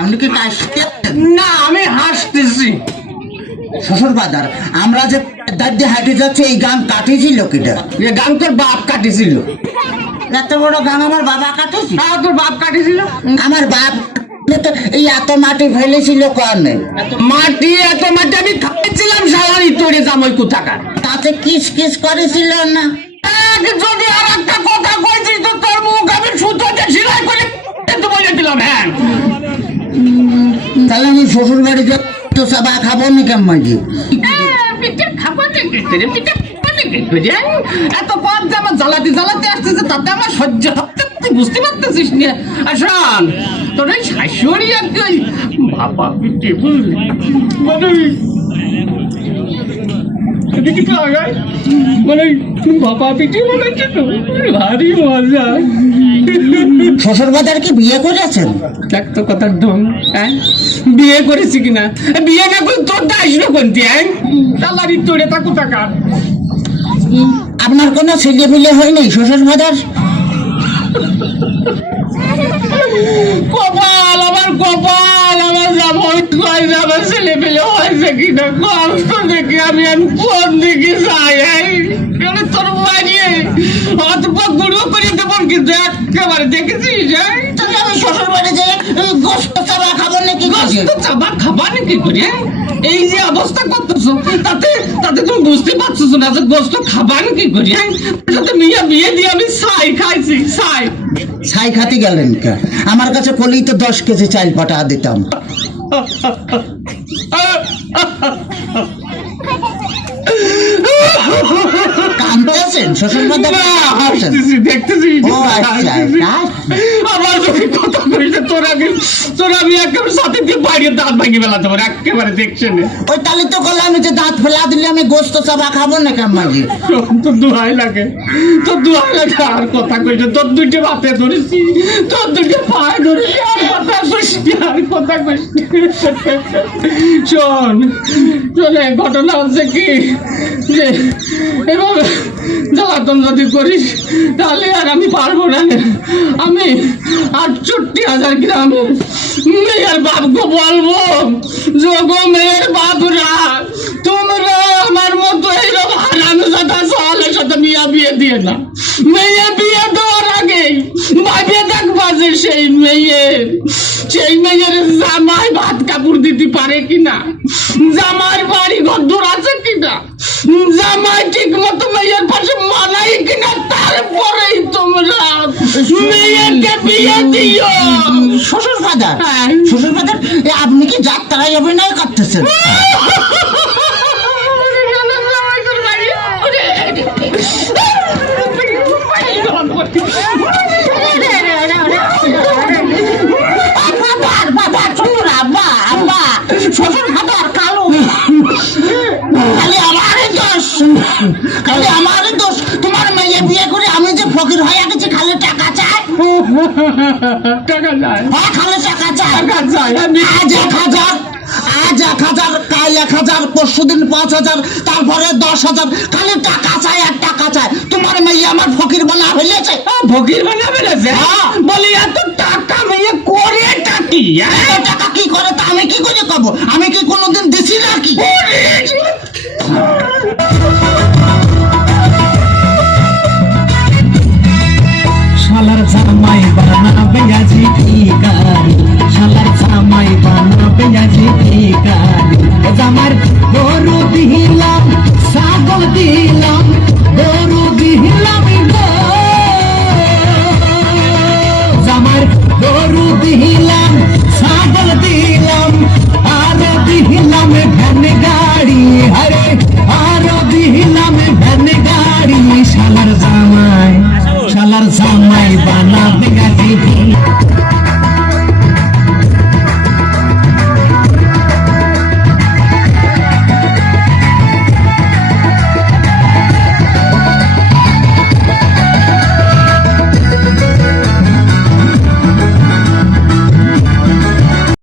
আপনি কি কাশতে? না, আমি হাসতেছি। শ্বশুর বাজার, আমরা যে দাদি হাঁটে যাচ্ছে এই গান কাটিয়েছিল কিটা? এ গান তোর বাপ কাটিছিল। এত বড় গান আমার বাবা কাটেছিল? হ্যাঁ, তোর বাপ কাটিছিল। আমার বাপ তো এই এত মাটি ফেলেছিল কনে? এত মাটি আমি খাইছিলাম শালারি তোরে জামাই কোথাকার। তাতে কিস কিস করেছিল না? যদি আর একটা কথা কইছিস তো তোর মুখ আমি সুতোতে সেলাই করে তো বলে দিলাম। হ্যাঁ, তাহলে আমি শ্বশুর বাড়ি তো চাবা খাবো না কেমন? পিঠে খাবো নাকি তোরে? পিঠে খাবো নাকি তোরে? এত পথ যে আমার জ্বালাতে আসতেছে, তাতে আমার সহ্য হচ্ছে, তুই বুঝতে পারতেছিস না। আর শোন, তোর ওই শাশুড়ি আর কি ওই বাবা পিঠে বুঝলি মানে বাবা পিঠে বলেছে তো, ভারী মজা। শ্বশুর বাজার কি বিয়ে করেছেন? দেখ তো কথার ঢং। হ্যাঁ, বিয়ে করেছি কিনা? বিয়ে না করে তোর আসবে কোনটি? হ্যাঁ, শালারি তোরে তা কোথাকার। আপনার কোনো ছেলে পিলে হয়নি শ্বশুর বাজার? কপাল আমার জামাই কয় যে আমার ছেলে পেলে হয়েছে কিনা কম তো দেখি। আমি কোন দিকে যাই? তোর বাড়িয়ে অত গুঁড়ো করে দেবো কিন্তু একেবারে দেখেছিস? তাহলে আমি শ্বশুর বাড়ি যে গোস্ত চাবা খাবো নাকি? গোস্ত চাবা খাবা নাকি করে? এই যে অবস্থা করতেছো, তাতে তুমি বুঝতে পারছো না যে গোস্ত খাবা নাকি করে? মেয়ে বিয়ে দিয়ে আমি ছাই খাইছি। ছাই খাতে গেলেন কে? আমার কাছে কলি তো 10 কেজি চাল পাঠা দিতাম। কাঁদতেছেন শ্বশুর বাজার? দেখতেছি ও আচ্ছা, আমার যদি কথা কইছে তোর আমি একেবারে সাথে দিয়ে বাইরে দাঁত ভাঙি বেলাতে পারে একেবারে দেখছে না। ওই তাহলে তো বললাম আমি যে দাঁত ফেলা দিলে আমি গোস্ত চাবা খাবো না কেমন? তোর দোহাই লাগে আর কথা কইছে। তোর দুইটা বাতে ধরেছি, তোর দুইটা পায়ে ধরেছি, আর কথা কইছি। শোন, ঘটনা হচ্ছে কি যে এভাবে জ্বালাতন যদি করিস তাহলে আর আমি পারবো না। আমি 68,000 গ্রামের মেয়ের বাপকে বলবো, যোগো মেয়ের বাপরা, তোমরা আমার মতো এইরকম হারামজাদা সালের সাথে বিয়ে দিয়ে না। মেয়ে বিয়ে দেওয়ার আগে ভাবিয়ে দেখবা যে সেই মেয়ের জামাই ভাত কাপড় দিতে পারে কিনা, জামাই বাড়ি ঘর আছে কিনা, জামাই ঠিক মতো মেয়ের পাশে মানাই কিনা, তারপরেই তোমরা মেয়েকে বিয়ে দিও। শ্বশুর ফাদার, আপনি কি যাত্রায় অভিনয় করতেছেন? খালি আমারই দোষ। তোমার মেয়ে বিয়ে করে আমি যে ফকির হয়ে গেছি, খালি টাকা চাই। হ্যাঁ, খালি টাকা চাই। আজ 1,000, কাল 1,000, পরশুদিন 5,000, তারপরে 10,000, খালি টাকা চাই আর টাকা চাই। তোমার মেয়ে আমার ফকির বানা হয়েছে। ফকির বানা ফেলেছে? বলি এত টাকা মেয়ে করে টাকি? টাকা কি করে তা আমি কি করে কব? আমি কি কোনোদিন দিছি নাকি? শালার জামাই বানাবে আজি ভিখারি, শালার জামাই বানাবে আজি ভিখারি। জামার গরু দিলা